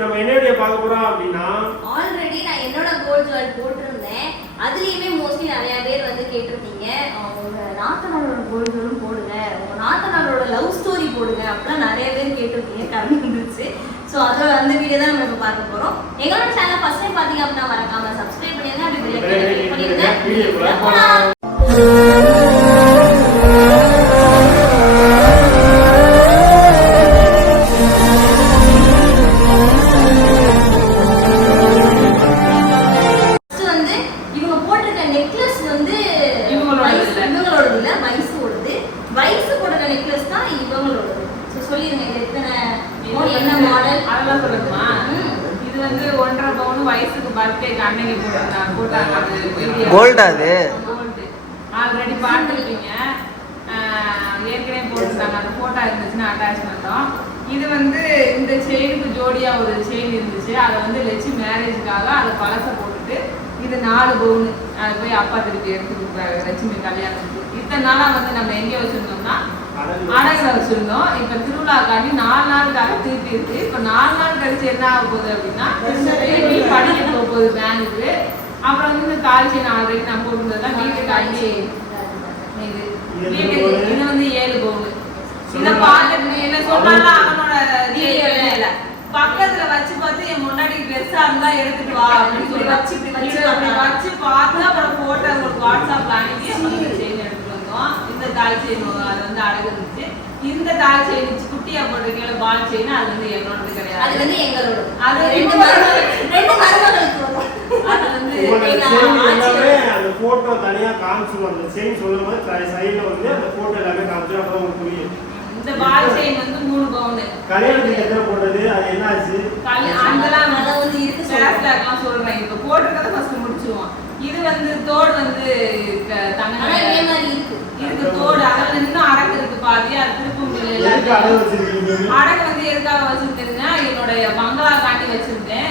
நம்ம என்ன வீடியோ பார்க்க போறோம் அப்படின்னா ஆல்ரெடி நான் என்னோட கோல்ட் ஜுவல் போட்டுருந்தேன். அதுலயுமே மோஸ்ட்லி நிறைய பேர் வந்து கேட்டிருந்தீங்க உங்க நாத்தனாரோட கோல்ட் ஜுவலும் போடுங்க, உங்க நாத்தனாரோட லவ் ஸ்டோரி போடுங்க அப்படிலாம் நிறைய பேர் கேட்டிருக்கீங்க. கம்மி இருந்துச்சு. ஸோ அதில் அந்த வீடியோ தான் நம்ம இப்போ பார்க்க போறோம். எங்களோட சேனல் ஃபர்ஸ்ட் டைம் பார்த்தீங்க அப்படின்னா மறக்காம சப்ஸ்கிரைப் பண்ணிடுங்க, அப்படி பெல் ஐகானை கிளிக் பண்ணிடுங்க. கோல்ட் அது ஆல்ரெடி பார்த்துருப்பீங்க, ஏற்கனவே போட்டுருந்தாங்க. அந்த போட்டோ இருந்துச்சுன்னா அட்டாச் பண்ணோம். இது வந்து இந்த செயினுக்கு ஜோடியா ஒரு செயின் இருந்துச்சு. அதை வந்து லட்சுமி மேரேஜுக்காக அதை பழசை போட்டுட்டு இது 4 பவுன் அதை போய் அப்பா திருப்பி எடுத்து கொடுக்குறாரு லட்சுமி கல்யாணத்துக்கு. இத்தனை நாளா வந்து நம்ம எங்கே வச்சிருந்தோம்னா அடகுல வச்சிருந்தோம். இப்ப திருவிழாக்காண்டி 4 நாளுக்காக திருப்பி இருக்கு. இப்ப 4 நாள் கழிச்சு என்ன ஆக போகுது அப்படின்னா படிக்க போகுது பேங்குக்கு. அப்புறம் வந்து இந்த தாலி செயின் ஆல்ரெடி நம்ம போட்டுருந்ததுதான் வீட்டுக்காண்டி இது வந்து 7 பவுன். இதை பார்த்துட்டு என்ன சொன்னாலும் அவனோட இல்ல பக்கத்துல வச்சு பார்த்து என் முன்னாடி பெருசா இருந்தா எடுத்துட்டு வா அப்படின்னு சொல்லி வச்சு பார்த்து அப்புறம் போட்டோ உங்களுக்கு வாட்ஸ்அப்ல அனுப்பி செயின் எடுத்துட்டு வந்தோம். இந்த தாலி செயின் அது வந்து அடகு இருந்துச்சு. இந்த தாலி செயின் குட்டியா போட்டிருக்கீங்க பால் செயின் அது வந்து என்னோடது கிடையாது, அது வந்து எங்களோட. அது ரெண்டு மருமகளுக்கு அது வந்து அந்த போட்டோ தனியா காமிச்சிருவோம். அந்த செயின் சொல்லும் போது சைடுல வந்து அந்த போட்டோ எல்லாமே காமிச்சிரும். அப்பதான் உங்களுக்கு புரியும். இந்த பால் செயின் வந்து 3 பவுன். கல்யாணத்துக்கு எத்தனை போட்டது, அது என்ன ஆச்சு, அதெல்லாம் வந்து இருக்கு ஸ்லாஷ்லாம் சொல்றேன். இப்ப போட்டுறத ஃபர்ஸ்ட் முடிச்சுவோம். இது வந்து தோடு வந்து தங்க இதே மாதிரி இருக்கு தோடு. அதுல இன்னும் அடகு இருக்கு பாதி. அது திருப்ப முடியல. அடகு வந்து எதுக்காக வச்சிருக்கேன்னா என்னுடைய பங்களா காண்டி வச்சிருந்தேன்,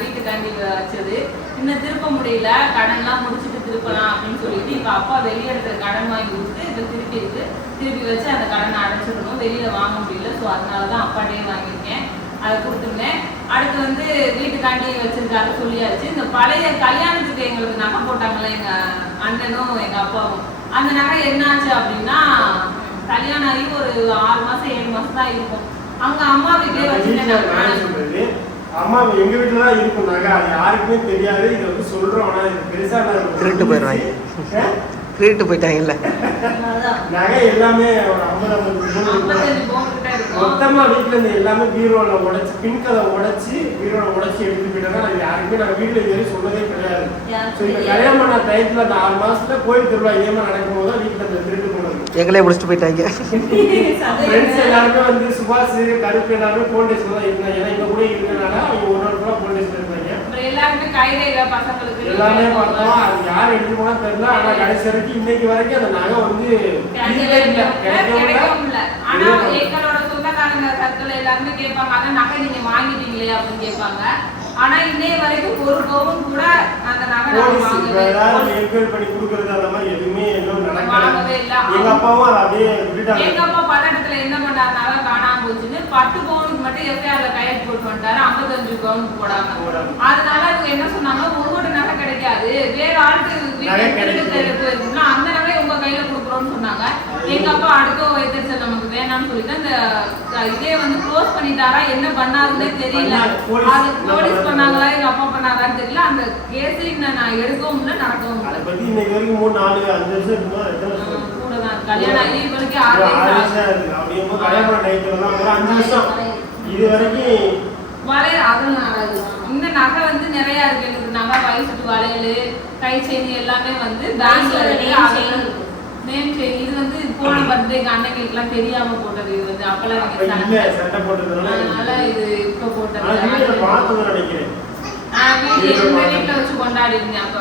வீட்டுக்காண்டி வச்சது. இன்னும் திருப்ப முடியல, கடன்லாம் முடிச்சுட்டு திருப்பலாம் அப்படின்னு சொல்லிட்டு இப்ப அப்பா வெளியே இருக்கிற கடன் வாங்கி கொடுத்து இப்ப திருப்பி இருக்கு. திருப்பி வச்சு அந்த கடனை அடைச்சிடணும், வெளியில வாங்க முடியல. ஸோ அதனாலதான் அப்பாட்டே வாங்கியிருக்கேன், அதை கொடுத்துருந்தேன். அடுத்து வந்து வீட்டுக்காண்டி வச்சிருக்காரு சொல்லியாச்சு. இந்த பழைய கல்யாணத்துக்கு எங்களுக்கு நகை போட்டாங்களே எங்க அண்ணனும் எங்க அப்பாவும், அந்த நகை என்னாச்சு அப்படின்னா கல்யாணம் ஆகி ஒரு 6 மாசம் 7 மாசம் தான் இருக்கும். அங்க அம்மா வீட்லயே வச்சுருந்தேன். அம்மா எங்க வீட்டுலதான் இருக்கும் நகை, அது யாருக்குமே தெரியாது. இது வந்து சொல்றோம் பெருசா திருட்டு போயிடுவாங்க, திருட்டு போயிட்டாங்கல்ல. நகை எல்லாமே ஒரு 50-55 பவுன் மொத்தமா வீட்டுல இருந்து எல்லாமே பீரோல உடைச்சு பின்கதை உடைச்சு பீரோல உடைச்சு எடுத்து போயிட்டாங்க. அது யாருக்குமே நாங்க வீட்டுல இது சொன்னதே கிடையாது. கல்யாணம் பண்ண டயத்துல அந்த 6 மாசத்துல கோயில் திருவிழா இதே மாதிரி நடக்கும் போது வீட்டுல அந்த திருட்டு போனது எங்களே முடிச்சுட்டு போயிட்டாங்க. ஃப்ரெண்ட்ஸ் எல்லாருமே வந்து சுபாஷ் கருப்பு எல்லாருமே போல்டேஷன் தான் இருந்தாங்க. ஏன்னா இங்க கூட இருக்கனால அவங்க ஒரு கூட போல்டேஷன் இருந்தாங்க. எல்லாருமே கைரேகை பசங்களுக்கு எல்லாமே பார்த்தோம். அது யார் எடுத்து போனா தெரியல. ஆனா கடைசி வரைக்கும் இன்னைக்கு வரைக்கும் அந்த நகை வந்து கிடைக்கவும் இல்லை. ஆனா எங்களோட சொந்தக்காரங்க சர்க்கிள் எல்லாருமே கேட்பாங்க, ஆனா நகை நீங்க வாங்கிட்டீங்களே அப்படின்னு கேட்பாங்க. ஆனா இன்னைய வரைக்கும் ஒரு பவுன் கூட அந்த நகை பண்ணி கொடுக்கறது அந்த மாதிரி எதுவுமே வாங்கவே இல்லை. எங்க அப்பாவும் அதை அப்படியே விட்டுட்டாங்க. எங்க அப்பா பதட்டத்துல என்ன பண்ணாரு, நகை காணாம போச்சுன்னு 10 பவுனுக்கு மட்டும் எஃப்ஐஆர்ல கையெழுத்து போட்டு வந்துட்டாரு, 55 பவுனுக்கு போடாம. அதனால இவங்க என்ன சொன்னாங்க, உங்களோட நகை கிடைக்காது, வேற ஆளுக்கு போயிருக்குன்னா அந்த நகை உங்க கையில கொடுக்குறோம்னு சொன்னாங்க. எங்க அப்பா அடுத்த வைத்திருச்சல் நமக்கு வேணாம்னு சொல்லிட்டு அந்த இதே வந்து க்ளோஸ் பண்ணிட்டாரா, என்ன பண்ணாருன்னே தெரியல. அது போலீஸ் பண்ணாங்களா எங்க அப்பா பண்ணாங்களான்னு தெரியல. அந்த கேஸை நான் எடுக்கவும் இல்லை, நடக்கவும் இல்லை. அதை பத்தி இன்னைக்கு வரைக்கும் 3-4-5 வருஷம் கூட தான் கல்யாணம் ஆகி இவருக்கு 6 வயசு அப்படியே கல்யாணம் டைத்துல தான் ஒரு 5 வருஷம் இது வரைக்கும் வளையல். அதனால இந்த நகை வந்து நிறைய இருக்கு. எனக்கு நகை வயசுக்கு வளையல் கை செயின் எல்லாமே வந்து பேங்க்ல இருக்கு. நேம் செயின் இது வந்து போன பர்த்டே எங்க அண்ணங்களுக்கு எல்லாம் தெரியாம போட்டது. இது வந்து அப்பெல்லாம் சட்டை போட்டதுனால அதனால இது இப்ப போட்டது நினைக்கிறேன். வீட்டுல வச்சு கொண்டாடி இருந்தேன். அப்ப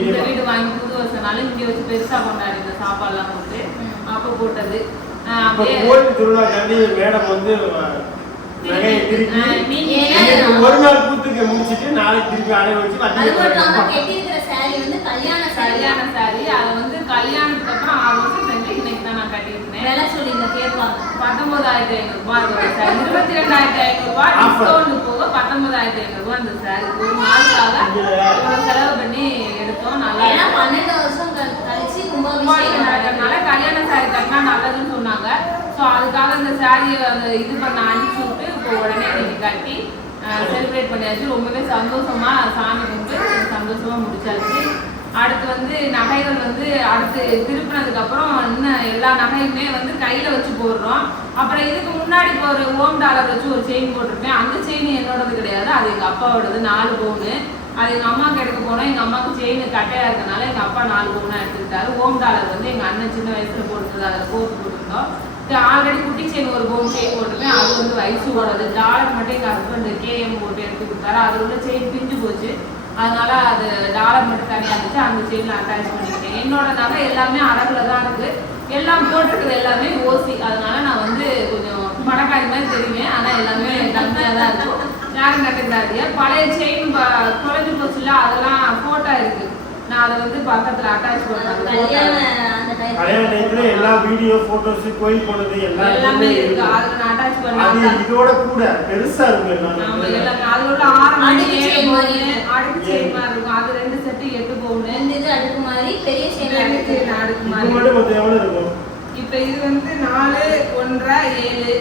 இந்த வீடு வாங்கி புது வருஷம்னால இங்க வச்சு பெருசா கொண்டாடி இருந்தேன், சாப்பாடு எல்லாம் போட்டு அப்ப போட்டது. மேடம் வந்து ஒரு நாள் கூத்துக்கு முடிச்சிட்டு நாளைக்கு திருப்பி அடைய வச்சு கல்யாண சாரி. அதை வந்து கல்யாணத்துக்கு அப்புறம் 6 வருஷம் செஞ்சு இன்னைக்கு தான் நான் கட்டியிருந்தேன். விலை சொல்லிங்க கேட்பாங்க. 19,500 ரூபாய் அதோட சாரி. 22,500 ரூபாய் டிஸ்கவுண்ட் போக 19,500 ரூபாய் அந்த சாரி. ஒரு நாளுக்காக இவ்வளவு செலவு பண்ணி எடுத்தோம். நல்லா ஏன்னா 12 வருஷம் கழிச்சு கும்பாபிஷேகம் நடக்கிறதுனால கல்யாண சாரி கட்டினா நல்லதுன்னு சொன்னாங்க. ஸோ அதுக்காக இந்த சாரியை அந்த இது பண்ண அனுப்பிச்சு விட்டு இப்போ உடனே இன்னைக்கு கட்டி செலிப்ரேட் பண்ணியாச்சு. ரொம்பவே சந்தோஷமா சாமி கும்பிட்டு சந்தோஷமா முடிச்சாச்சு. அடுத்து வந்து நகைகள் வந்து அடுத்து திருப்பினதுக்கு அப்புறம் இன்னும் எல்லா நகையுமே வந்து கையில வச்சு போடுறோம். அப்புறம் இதுக்கு முன்னாடி இப்போ ஒரு ஓம் டாலர் வச்சு ஒரு செயின் போட்டிருப்பேன். அந்த செயின் என்னோடது கிடையாது, அது எங்க அப்பாவோடது. 4 பவுனு. அது எங்க அம்மாவுக்கு எடுக்க போனோம். எங்க அம்மாவுக்கு செயின் கட்டையா இருக்கனால எங்க அப்பா 4 பவுனா எடுத்துக்கிட்டாரு. ஓம் டாலர் வந்து எங்க அண்ணன் சின்ன வயசுல போட்டுருந்தது, அதில் கோர்த்து போட்டிருந்தோம். ஆல்ரெடி குட்டி செயின் ஒரு பவுன் செயின் போட்டிருப்பேன், அது வந்து வயசோடது. டாலர் மட்டும் எங்க ஹஸ்பண்ட் கேஎம் போட்டு எடுத்து கொடுத்தாரு. அது உள்ள செயின் பிஞ்சு போச்சு, அதனால அது டாலர் மட்டும் தனியாக இருந்துச்சு. அந்த செயினில் அட்டாச் பண்ணிக்கிட்டேன். என்னோட நகை எல்லாமே அழகுல தான் இருக்கு. எல்லாம் போட்டிருக்கிறது எல்லாமே ஓசி. அதனால நான் வந்து கொஞ்சம் பணக்காரி மாதிரி தெரியுவேன், ஆனால் எல்லாமே கம்மியாக தான் இருக்கும். யாரும் கட்டுக்கிறாங்க. பழைய செயின் தொலைஞ்சு போச்சுல, அதெல்லாம் ஃபோட்டோ இருக்கு. நான் அதை வந்து பக்கத்தில் அட்டாச் பண்ணேன். கல்யாண டைம்ல எல்லா வீடியோ போட்டோஸ் கோயில் போனது எல்லாமே இருக்கு. அதுல நான் அட்டாச் பண்ணேன். அது இதோட கூட பெருசா இருக்கும் எல்லாமே. ஆமா எல்லாமே. அதுல உள்ள 6 அடுக்கு செயின் மாதிரி இருக்கும். அது 2 செட் 8 பவுன். இது அடுக்கு மாதிரி பெரிய செயின் அடுக்கு மாதிரி. இது மட்டும் மொத்தம் எவ்வளவு இருக்கும்? இப்போ இது வந்து 4 1 7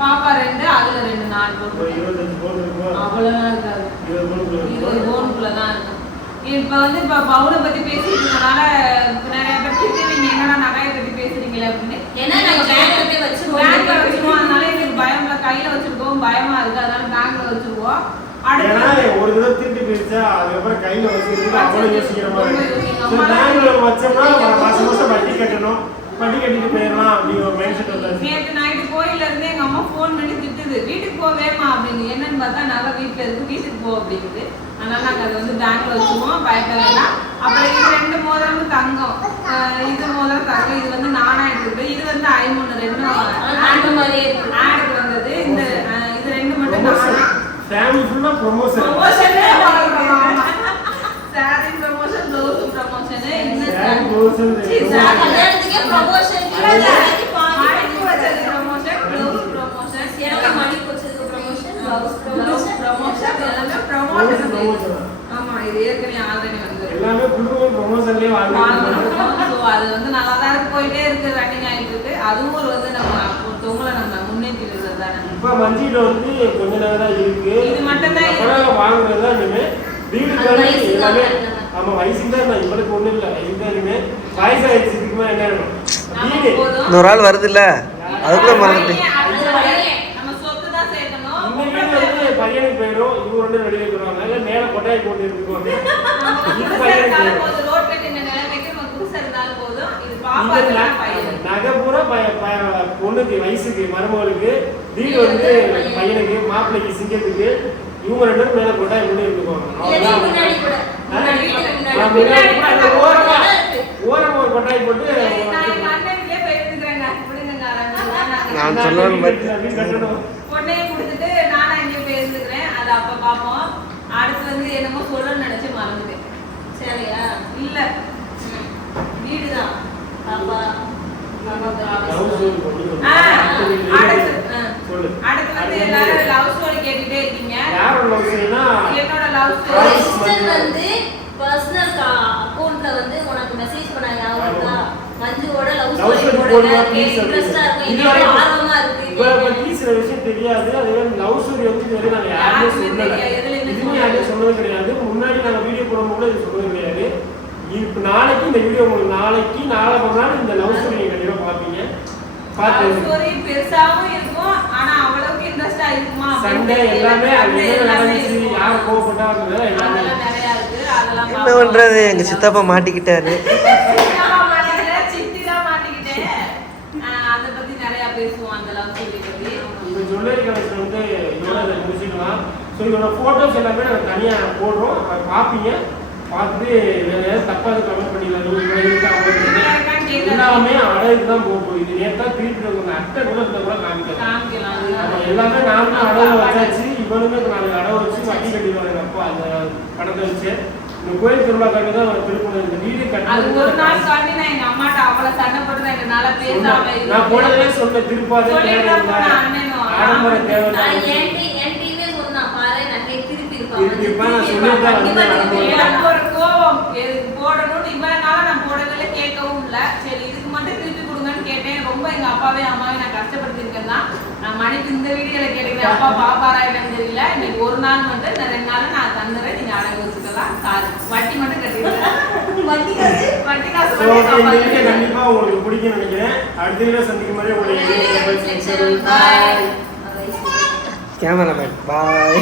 பாப்பா 2 அதுல 2 4 பவுன். 25 பவுன் இருக்கும். அவ்வளவுதான் இருக்காது. 20 பவுனுக்குள்ள தான் இருக்கும். இப்போ வந்து இப்போ பவுனை பத்தி பேசிட்டு இருக்கனால நிறைய பேர் திட்டுவீங்க, என்னடா நகையை பத்தி பேசுறீங்களே அப்படின்னு. ஏன்னா நாங்க பேங்க்ல போய் வச்சிருவோம். அதனால எங்களுக்கு பயம்ல, கையில வச்சிருக்கோம் பயமா இருக்கு, அதனால பேங்க்ல வச்சிருவோம். ஒரு தடவை திருட்டு போயிடுச்சா அதுக்கப்புறம் கையில வச்சிருக்கு அவ்வளவு யோசிக்கிற மாதிரி. பேங்க்ல வச்சோம்னா மாசம் மாசம் வட்டி கட்டணும், வட்டி கட்டிட்டு போயிடலாம் அப்படிங்கிற ஒரு மைண்ட் செட் வந்தாச்சு. நேற்று நைட்டு கோயில்ல இருந்து எங்க அம்மா ஃபோன் பண்ணி திட்டுது, வீட்டுக்கு போவேமா அப்படின்னு. என்னன்னு பார்த்தா நகை வீட்டுல இருக்கு, வீட்டுக்கு போ அப்படிங்குது. அதனால நாங்க அதை வந்து பேங்க்ல வச்சுருவோம், பயப்பட வேண்டாம். அப்புறம் இது 2 மோதிரமும் தங்கம். இது மோதிரம் தங்கம். இது வந்து நானா எடுத்துக்கிட்டு, இது வந்து ஐமொன்னு 2 ஆடுக்கு வந்தது. இந்த இது 2 மட்டும் நானா. ஃபேமிலி ஃபுல்லா promotion. Sari promotion, blouse promotion, sari promotion. கல்யாணத்துக்கே ப்ரமோஷன் இல்ல. மாடிக்கு வச்சது ப்ரமோஷன், ப்ளவுஸ் ப்ரமோஷன், எனக்கு மாடிக்கு வச்சது ப்ரமோஷன், ப்ளவுஸ் ப்ரமோஷன், எல்லாமே ப்ரமோஷன். ஆமா இது ஏற்கனவே ஆல்ரெடி வந்து எல்லாமே குடும்ப ப்ரமோஷன்லயே வாழ்ந்துட்டோம். சோ அது வந்து நல்லா தான் இருக்கு, போயிட்டே இருக்கு, ரன்னிங் ஆயிட்டு இருக்கு. அதுவும் ஒரு வந்து நம்ம ஒருத்தவங்கள நம்ம முன்னேற்றி விடுறது தானே. இப்ப மஞ்சிட்ட வந்து கொஞ்ச நேரம் தான் இருக்கு. இது மட்டும் தான் அப்புறம் வாங்குறதா இனிமே வீடு எல்லாமே. ஆமா வயசு தான், நான் இவளுக்கு ஒண்ணும் இல்ல, வயசு தான் இனிமே. வயசாயிடுச்சு, இதுக்கு மேல என்ன வேணும்? வீடு இன்னொரு ஆள் வருது இல்ல, அதுக்குள்ள மறந்துட்டேன். நம்ம சொத்து தான் சேர்க்கணும். இந்த வீடு வந்து பையனுக்கு போயிடும், இவங்க 2 வெளியே போயிடுவாங்க. இல்ல மேல கொட்டாய் போட்டு இருக்குவாங்க. இது பையனுக்கு ரோட் கட்டி இந்த நிலைமைக்கு நம்ம புதுசா இருந்தாலும் போதும். இது பாப்பா பையன் நகை பூரா பொண்ணுக்கு வயசுக்கு மருமகளுக்கு, வீடு வந்து பையனுக்கு, மாப்பிள்ளைக்கு சிங்கத்துக்கு. இவங்க 2 பேரும் மேல கொட்டாய் போட்டு இருக்குவாங்க. ஓரமா ஒரு கொட்டாய் போட்டு நான் சொல்லுவேன் பொண்ணையை கொடுத்துட்டு நானா இங்கே போய் இருந்துக்கிறேன். அது அப்ப பார்ப்போம். அடுத்து வந்து என்னமோ சொல்லணும்னு நினைச்சு மறந்துட்டேன். சரியா? இல்ல வீடுதான் பாப்பா. அடுத்து வந்து எல்லாரும் லவ் ஸ்டோரி கேட்டுட்டே இருக்கீங்க. என்னோட லவ் ஸ்டோரி சிஸ்டர் வந்து பர்சனல் அக்கவுண்ட்ல வந்து உனக்கு மெசேஜ் பண்ணாங்க, அவங்கள்ட்ட மஞ்சுவோட லவ் ஸ்டோரி போடுங்க, இன்ட்ரஸ்டா இருக்கு, இன்னொரு ஆர்வமா இருக்கு. இவளை பத்தி சில விஷயம் தெரியாது. அதே லவ் ஸ்டோரி வந்து இதுவரை நாங்க யாருமே சொல்லல, இதுவுமே யாரும் சொன்னது கிடையாது. முன்னாடி நாங்க வீடியோ போடும்போது இது சொன்னது கிடையாது. இப்போ நாளைக்கு இந்த வீடியோ உங்களுக்கு நாளைக்கு நாளை மறுநாள் இந்த லவ் ஸ்டோரி நீங்க கண்டிப்பா பாப்பீங்க. லவ் ஸ்டோரி பெருசாவும் இருக்கும், ஆனா அவ்வளவுக்கு இன்ட்ரஸ்டா இருக்குமா? சண்டை எல்லாமே அது என்ன நடந்துச்சு, யார் கோவப்பட்டா அதெல்லாம் எல்லாமே நிறைய இருக்கு. அதெல்லாம் என்ன பண்றது, எங்க சித்தப்பா மாட்டிக்கிட்டாரு. அதை பத்தி நிறைய பேசுவோம், அந்த லவ் ஸ்டோரி பத்தி. இந்த ஜுவல்லரி கலெக்ஷன் வந்து இதோட அதை முடிச்சுக்கலாம். ஸோ இதோட ஃபோட்டோஸ் எல்லாமே நாங்கள் தனியாக போடுறோம், அதை பார்ப்பீங்க. பார்த்துட்டு வேறு ஏதாவது தப்பாக கமெண்ட் பண்ணிடலாம். நீங்கள் எல்லாமே அடகுக்கு தான் போகும். இது நேற்று தான் திருப்பி அட்டை கூட இந்த கூட காமிக்கலாம். எல்லாமே நானும் அடகு வச்சாச்சு. இவனுமே நாளைக்கு அடகு வச்சு வட்டி கட்டிடுவாங்க அப்போ அந்த பணத்தை வச்சு. இந்த கோயில் திருவிழாக்காக தான் திருப்பணம் இந்த வீடு அது ஒரு நாள் கட்டணும். காண்டி நான் எங்க அம்மாட்ட அவ்வளவு சண்டை போட்டு எங்கனால பேசாம நான் போனதே சொன்ன திருப்பாதை ஆடம்பர தேவையில்லை. என்கிட்டயுமே சொன்னான் பாரு நகை திருப்பி திருப்பி நான் சொல்லிட்டு தான் எனக்கு ஒரு கோவம் எதுக்கு போடணும்னு இவ்வளவு நாளா நான் போடவே கேட்கவும் இல்ல. சரி இதுக்கு மட்டும் திருப்பி கொடுங்கன்னு கேட்டேன். ரொம்ப எங்க அப்பாவே அம்மாவே நான் கஷ்டப்படுத்திருக்கேன் தான். நான் மணிக்கு இந்த வீடியோல கேட்டுக்கிறேன். அப்பா பாப்பாரா என்னன்னு தெரியல. இன்னைக்கு ஒரு நாள் மட்டும் இந்த 2 நாள் நான் தந்துறேன். நீங்க அடகு வச்சுக்கலாம். சாரி வட்டி மட்டும் கட்டிடுறேன். வட்டி காசு So, okay, இந்த வீடியோ கண்டிப்பா உங்களுக்கு பிடிக்கும்னு நினைக்கிறேன். அடுத்த வீடியோ சந்திக்கும் மாதிரி உங்களுக்கு பாய் கேமராமேன் பாய்